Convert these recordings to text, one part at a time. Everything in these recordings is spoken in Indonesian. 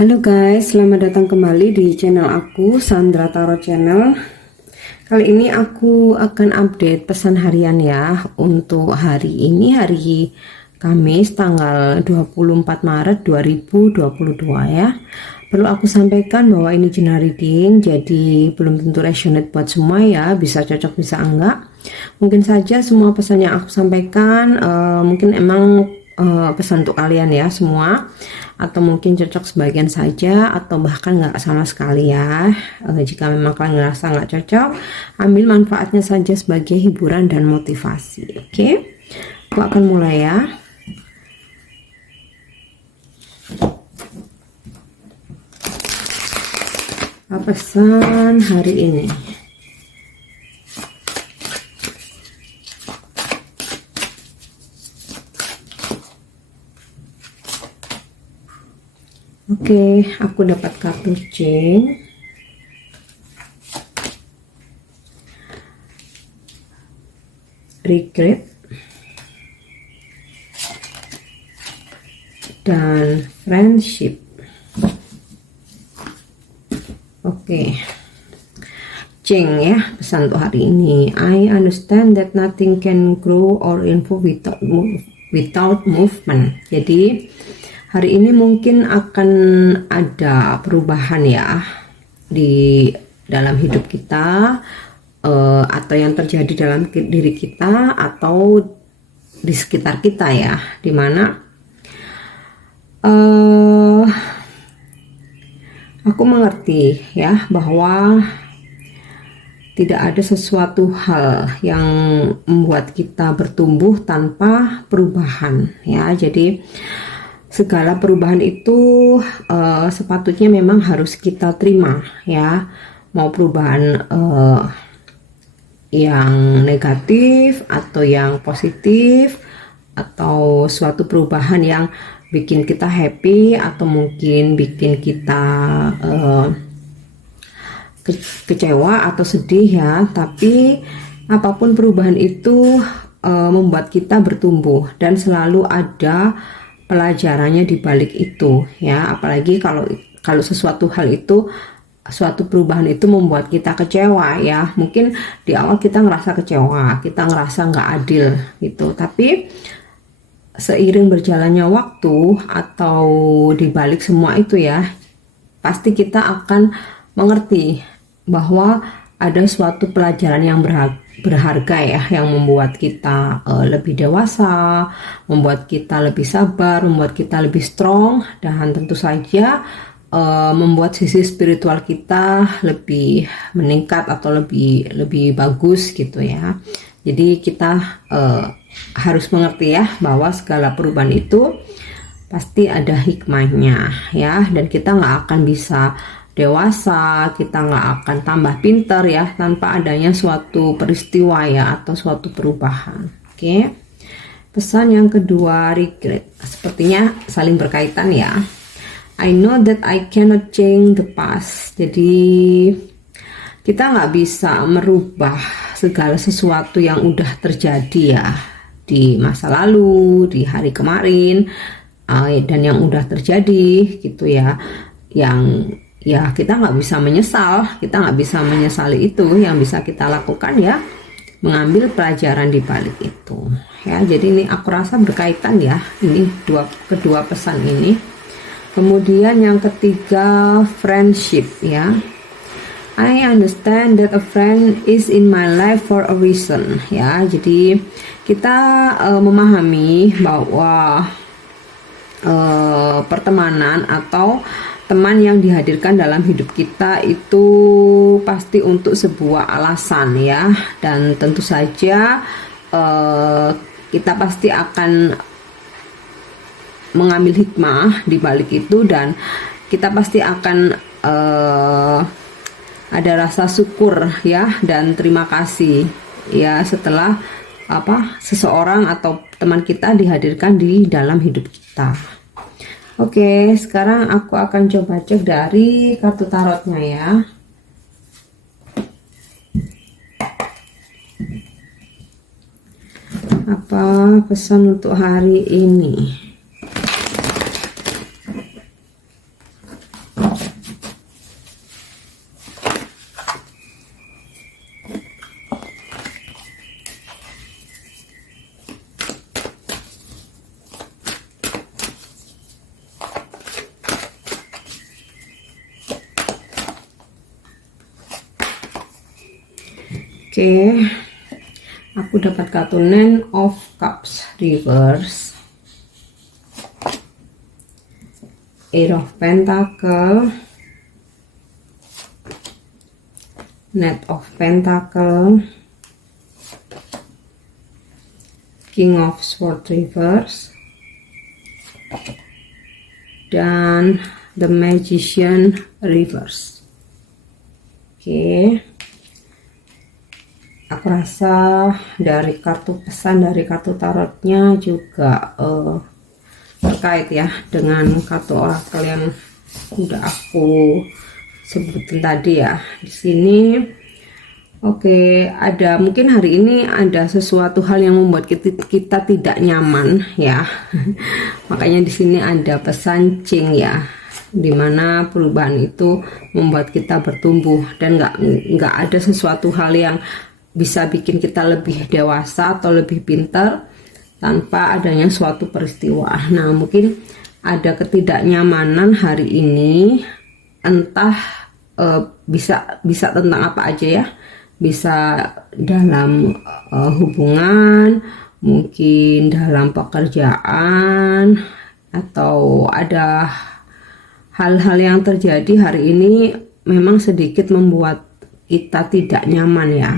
Halo guys, selamat datang kembali di channel aku, Sandra Tarot Channel. Kali ini aku akan update pesan harian ya. Untuk hari ini, hari Kamis tanggal 24 Maret 2022 ya. Perlu aku sampaikan bahwa ini general reading, jadi belum tentu resonate buat semua ya. Bisa cocok, bisa enggak. Mungkin saja semua pesan yang aku sampaikan mungkin emang pesan untuk kalian ya semua, atau mungkin cocok sebagian saja, atau bahkan nggak sama sekali ya. Jika memang kalian ngerasa nggak cocok, ambil manfaatnya saja sebagai hiburan dan motivasi. Oke, aku akan mulai ya. Apa pesan hari ini? Oke, aku dapat kartu King, regret, dan friendship. Oke, King ya, pesan untuk hari ini. I understand that nothing can grow or evolve without movement. Jadi hari ini mungkin akan ada perubahan ya di dalam hidup kita, atau yang terjadi dalam diri kita atau di sekitar kita ya, dimana aku mengerti ya bahwa tidak ada sesuatu hal yang membuat kita bertumbuh tanpa perubahan ya. Jadi segala perubahan itu sepatutnya memang harus kita terima ya, mau perubahan yang negatif atau yang positif, atau suatu perubahan yang bikin kita happy atau mungkin bikin kita kecewa atau sedih ya. Tapi apapun perubahan itu membuat kita bertumbuh, dan selalu ada pelajarannya di balik itu ya. Apalagi kalau sesuatu hal itu, suatu perubahan itu membuat kita kecewa ya. Mungkin di awal kita ngerasa kecewa, kita ngerasa nggak adil gitu, tapi seiring berjalannya waktu atau di balik semua itu ya, pasti kita akan mengerti bahwa ada suatu pelajaran yang berharga ya, yang membuat kita lebih dewasa, membuat kita lebih sabar, membuat kita lebih strong, dan tentu saja membuat sisi spiritual kita lebih meningkat atau lebih bagus gitu ya. Jadi kita harus mengerti ya bahwa segala perubahan itu pasti ada hikmahnya ya, dan kita nggak akan bisa dewasa, kita nggak akan tambah pintar ya tanpa adanya suatu peristiwa ya, atau suatu perubahan. Oke, pesan yang kedua, regret. Sepertinya saling berkaitan ya. I know that I cannot change the past. Jadi kita nggak bisa merubah segala sesuatu yang udah terjadi ya di masa lalu, di hari kemarin, dan yang udah terjadi gitu ya, yang ya kita nggak bisa menyesal, kita nggak bisa menyesali itu. Yang bisa kita lakukan ya mengambil pelajaran di balik itu ya. Jadi ini aku rasa berkaitan ya, ini kedua pesan ini. Kemudian yang ketiga, friendship ya. I understand that a friend is in my life for a reason ya. Jadi kita memahami bahwa pertemanan atau teman yang dihadirkan dalam hidup kita itu pasti untuk sebuah alasan ya, dan tentu saja kita pasti akan mengambil hikmah di balik itu, dan kita pasti akan ada rasa syukur ya dan terima kasih ya setelah seseorang atau teman kita dihadirkan di dalam hidup kita. Oke, sekarang aku akan coba cek dari kartu tarotnya ya. Apa pesan untuk hari ini? Oke, aku dapat kartu Nine of Cups reverse, Eight of Pentacle, Knight of Pentacle, King of Swords reverse, dan The Magician reverse. Oke, aku rasa dari kartu pesan dari kartu tarotnya juga terkait ya dengan kartu oracle yang udah aku sebutin tadi ya di sini. Oke, ada mungkin hari ini ada sesuatu hal yang membuat kita tidak nyaman ya. Makanya di sini ada pesan Ching ya, dimana perubahan itu membuat kita bertumbuh dan nggak ada sesuatu hal yang bisa bikin kita lebih dewasa atau lebih pintar tanpa adanya suatu peristiwa. Nah, mungkin ada ketidaknyamanan hari ini, entah bisa tentang apa aja ya, bisa dalam hubungan, mungkin dalam pekerjaan, atau ada hal-hal yang terjadi hari ini memang sedikit membuat kita tidak nyaman ya.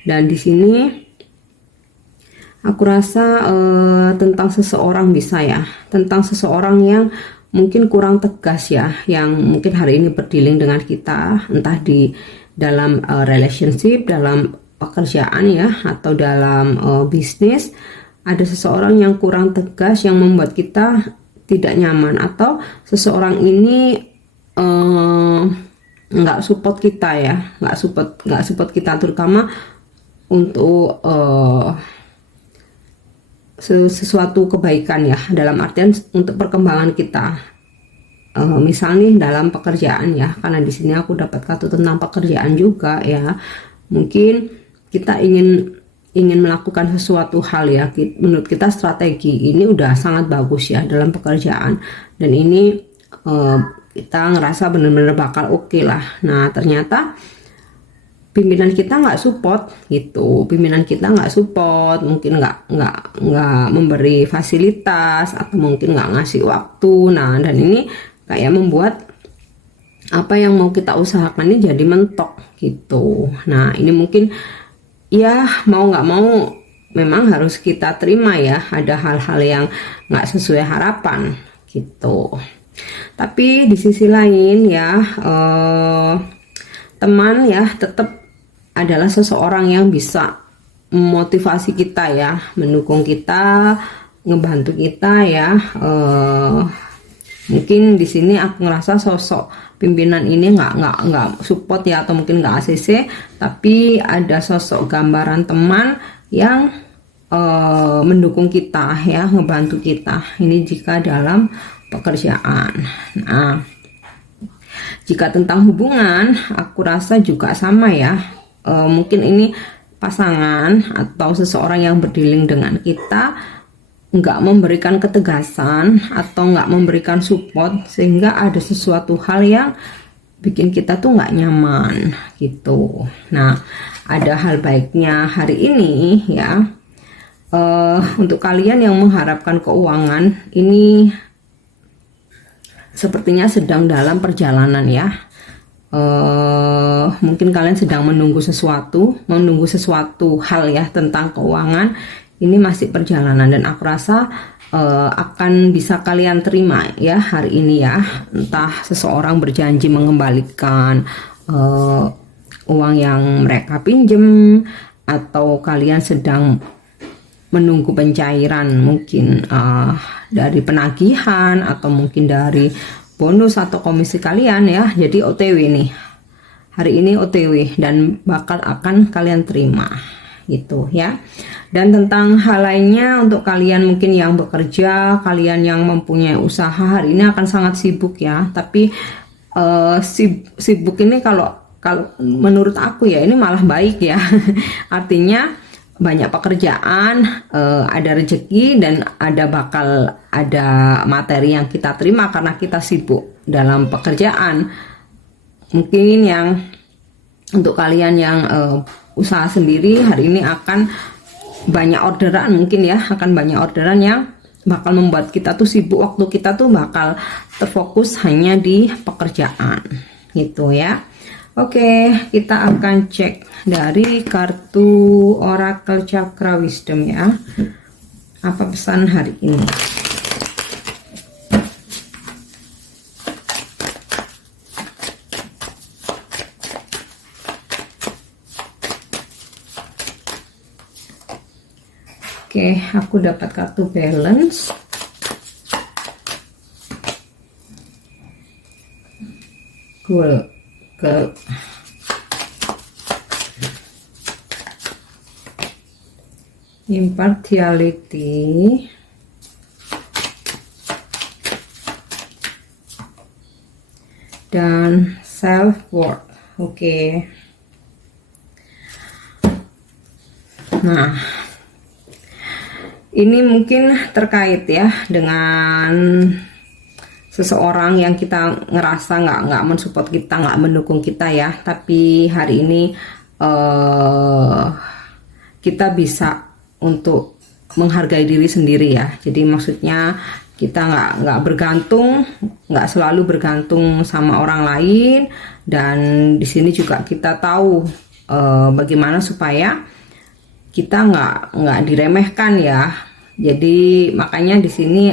Dan di sini aku rasa tentang seseorang bisa ya, tentang seseorang yang mungkin kurang tegas ya, yang mungkin hari ini berdealing dengan kita, entah di dalam relationship, dalam pekerjaan ya, atau dalam bisnis. Ada seseorang yang kurang tegas yang membuat kita tidak nyaman, atau seseorang ini nggak support kita ya, nggak support kita, terutama untuk sesuatu kebaikan ya, dalam artian untuk perkembangan kita. Misalnya dalam pekerjaan ya, karena di sini aku dapat kartu tentang pekerjaan juga ya. Mungkin kita ingin melakukan sesuatu hal ya, menurut kita strategi ini udah sangat bagus ya dalam pekerjaan, dan ini kita ngerasa benar-benar bakal oke lah. Nah, ternyata pimpinan kita nggak support gitu, pimpinan kita nggak support, mungkin nggak memberi fasilitas, atau mungkin nggak ngasih waktu. Nah, dan ini kayak membuat apa yang mau kita usahakan ini jadi mentok gitu. Nah, ini mungkin ya mau nggak mau memang harus kita terima ya, ada hal-hal yang nggak sesuai harapan gitu. Tapi di sisi lain ya, teman ya tetap adalah seseorang yang bisa memotivasi kita ya, mendukung kita, ngebantu kita ya. Mungkin di sini aku ngerasa sosok pimpinan ini nggak support ya, atau mungkin nggak ACC, tapi ada sosok gambaran teman yang mendukung kita ya, ngebantu kita. Ini jika dalam pekerjaan. Nah, jika tentang hubungan, aku rasa juga sama ya. Mungkin ini pasangan atau seseorang yang berdealing dengan kita nggak memberikan ketegasan atau nggak memberikan support, sehingga ada sesuatu hal yang bikin kita tuh nggak nyaman gitu. Nah, ada hal baiknya hari ini ya, untuk kalian yang mengharapkan keuangan ini sepertinya sedang dalam perjalanan ya. Mungkin kalian sedang menunggu sesuatu hal ya tentang keuangan. Ini masih perjalanan, dan aku rasa akan bisa kalian terima ya hari ini ya. Entah seseorang berjanji mengembalikan uang yang mereka pinjem, atau kalian sedang menunggu pencairan mungkin dari penagihan, atau mungkin dari bonus atau komisi kalian ya. Jadi OTW nih, hari ini OTW dan bakal akan kalian terima gitu ya. Dan tentang hal lainnya, untuk kalian mungkin yang bekerja, kalian yang mempunyai usaha, hari ini akan sangat sibuk ya. Tapi sibuk ini kalau menurut aku ya, ini malah baik ya. Artinya banyak pekerjaan, ada rezeki, dan bakal ada materi yang kita terima karena kita sibuk dalam pekerjaan. Mungkin yang untuk kalian yang usaha sendiri, hari ini akan banyak orderan, mungkin ya, akan banyak orderan yang bakal membuat kita tuh sibuk, waktu kita tuh bakal terfokus hanya di pekerjaan gitu ya. Oke, kita akan cek dari kartu Oracle Chakra Wisdom ya, apa pesan hari ini. Oke, aku dapat kartu balance. Cool. Impartiality. Dan self worth. Oke. Nah, ini mungkin terkait ya dengan seseorang yang kita ngerasa nggak mensupport kita, nggak mendukung kita ya. Tapi hari ini kita bisa untuk menghargai diri sendiri ya. Jadi maksudnya kita nggak bergantung, nggak selalu bergantung sama orang lain. Dan di sini juga kita tahu bagaimana supaya kita nggak diremehkan ya. Jadi makanya di sini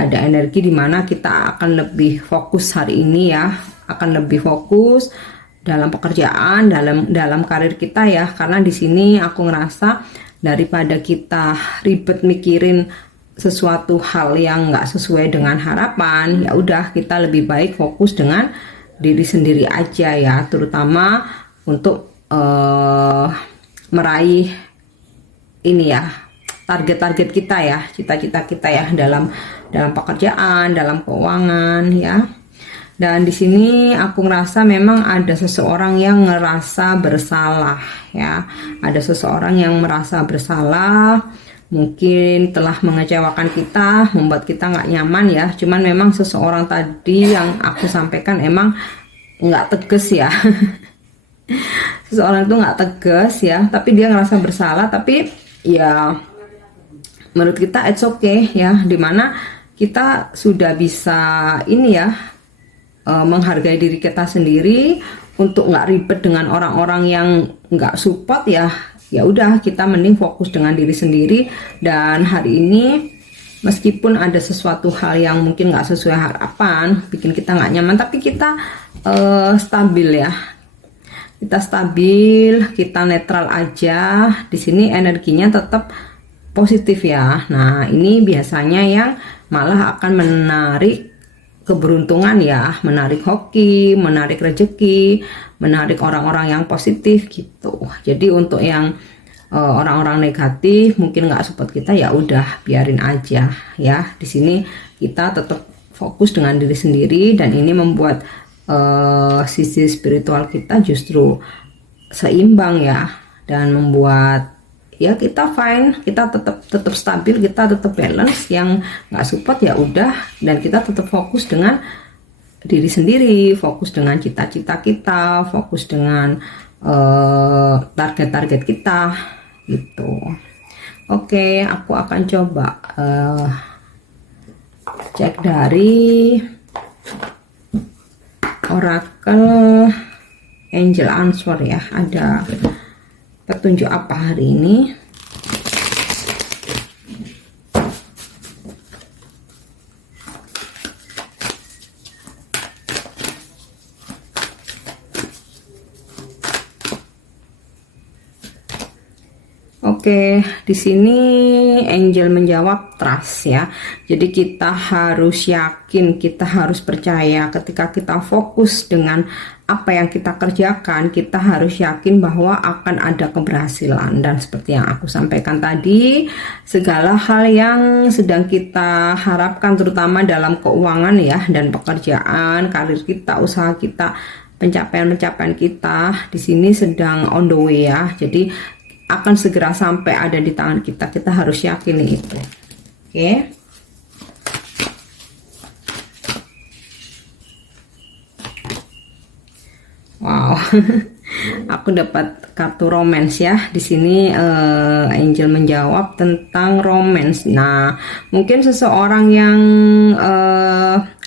ada energi di mana kita akan lebih fokus hari ini ya, akan lebih fokus dalam pekerjaan, dalam karir kita ya. Karena di sini aku ngerasa daripada kita ribet mikirin sesuatu hal yang nggak sesuai dengan harapan, ya udah kita lebih baik fokus dengan diri sendiri aja ya, terutama untuk meraih ini ya, target-target kita ya, cita-cita kita ya, dalam pekerjaan, dalam keuangan ya. Dan di sini aku ngerasa memang ada seseorang yang ngerasa bersalah ya, ada seseorang yang merasa bersalah, mungkin telah mengecewakan kita, membuat kita nggak nyaman ya. Cuman memang seseorang tadi yang aku sampaikan emang nggak tegas ya. Seseorang itu nggak tegas ya, tapi dia ngerasa bersalah. Tapi ya menurut kita it's okay ya, dimana kita sudah bisa ini ya, menghargai diri kita sendiri untuk nggak ribet dengan orang-orang yang nggak support ya. Ya udah, kita mending fokus dengan diri sendiri. Dan hari ini meskipun ada sesuatu hal yang mungkin nggak sesuai harapan, bikin kita nggak nyaman, tapi kita stabil ya. Kita stabil, kita netral aja. Di sini energinya tetap positif ya. Nah, ini biasanya yang malah akan menarik keberuntungan ya, menarik hoki, menarik rezeki, menarik orang-orang yang positif gitu. Jadi untuk yang orang-orang negatif mungkin nggak support kita, ya udah biarin aja ya. Di sini kita tetap fokus dengan diri sendiri, dan ini membuat sisi spiritual kita justru seimbang ya, dan membuat ya kita fine, kita tetap stabil, kita tetap balance. Yang nggak support ya udah, dan kita tetap fokus dengan diri sendiri, fokus dengan cita-cita kita, fokus dengan target-target kita gitu. Oke, aku akan coba cek dari Oracle Angel Answer ya, ada petunjuk apa hari ini. Oke, di sini Angel menjawab trust ya. Jadi kita harus yakin, kita harus percaya. Ketika kita fokus dengan apa yang kita kerjakan, kita harus yakin bahwa akan ada keberhasilan. Dan seperti yang aku sampaikan tadi, segala hal yang sedang kita harapkan, terutama dalam keuangan ya, dan pekerjaan, karir kita, usaha kita, pencapaian-pencapaian kita di sini sedang on the way ya. Jadi akan segera sampai ada di tangan kita. Kita harus yakin itu. Oke. Wow. aku dapat kartu romance ya. Di sini angel menjawab tentang romance. Nah, mungkin seseorang yang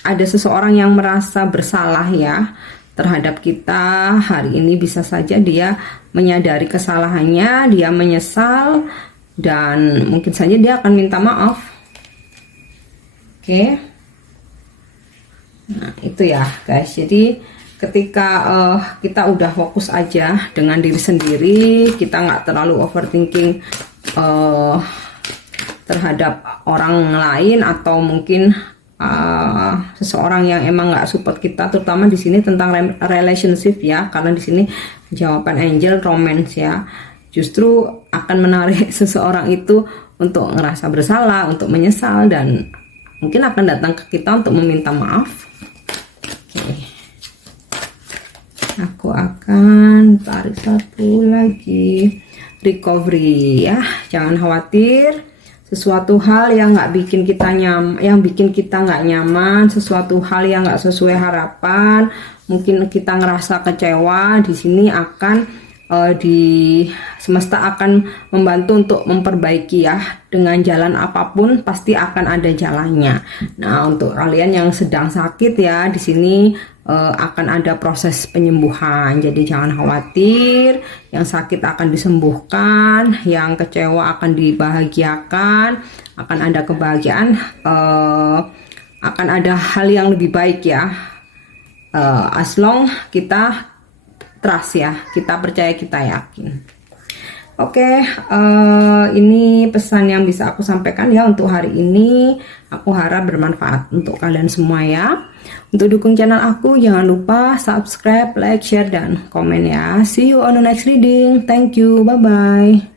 ada seseorang yang merasa bersalah ya terhadap kita hari ini. Bisa saja dia menyadari kesalahannya, dia menyesal, dan mungkin saja dia akan minta maaf. Oke. Nah, itu ya guys. Jadi ketika kita udah fokus aja dengan diri sendiri, kita nggak terlalu overthinking terhadap orang lain atau mungkin seseorang yang emang nggak support kita, terutama di sini tentang relationship ya, karena di sini jawaban angel romance ya, justru akan menarik seseorang itu untuk ngerasa bersalah, untuk menyesal, dan mungkin akan datang ke kita untuk meminta maaf. Oke. Aku akan tarik satu lagi, recovery ya, jangan khawatir. Sesuatu hal yang nggak bikin kita nggak nyaman, sesuatu hal yang nggak sesuai harapan, mungkin kita ngerasa kecewa, di sini akan di semesta akan membantu untuk memperbaiki ya, dengan jalan apapun pasti akan ada jalannya. Nah, untuk kalian yang sedang sakit ya, di sini akan ada proses penyembuhan, jadi jangan khawatir. Yang sakit akan disembuhkan, yang kecewa akan dibahagiakan, akan ada kebahagiaan, akan ada hal yang lebih baik ya, as long kita trust ya, kita percaya, kita yakin. Oke, ini pesan yang bisa aku sampaikan ya untuk hari ini. Aku harap bermanfaat untuk kalian semua ya. Untuk dukung channel aku, jangan lupa subscribe, like, share, dan komen ya. See you on the next reading. Thank you, bye-bye.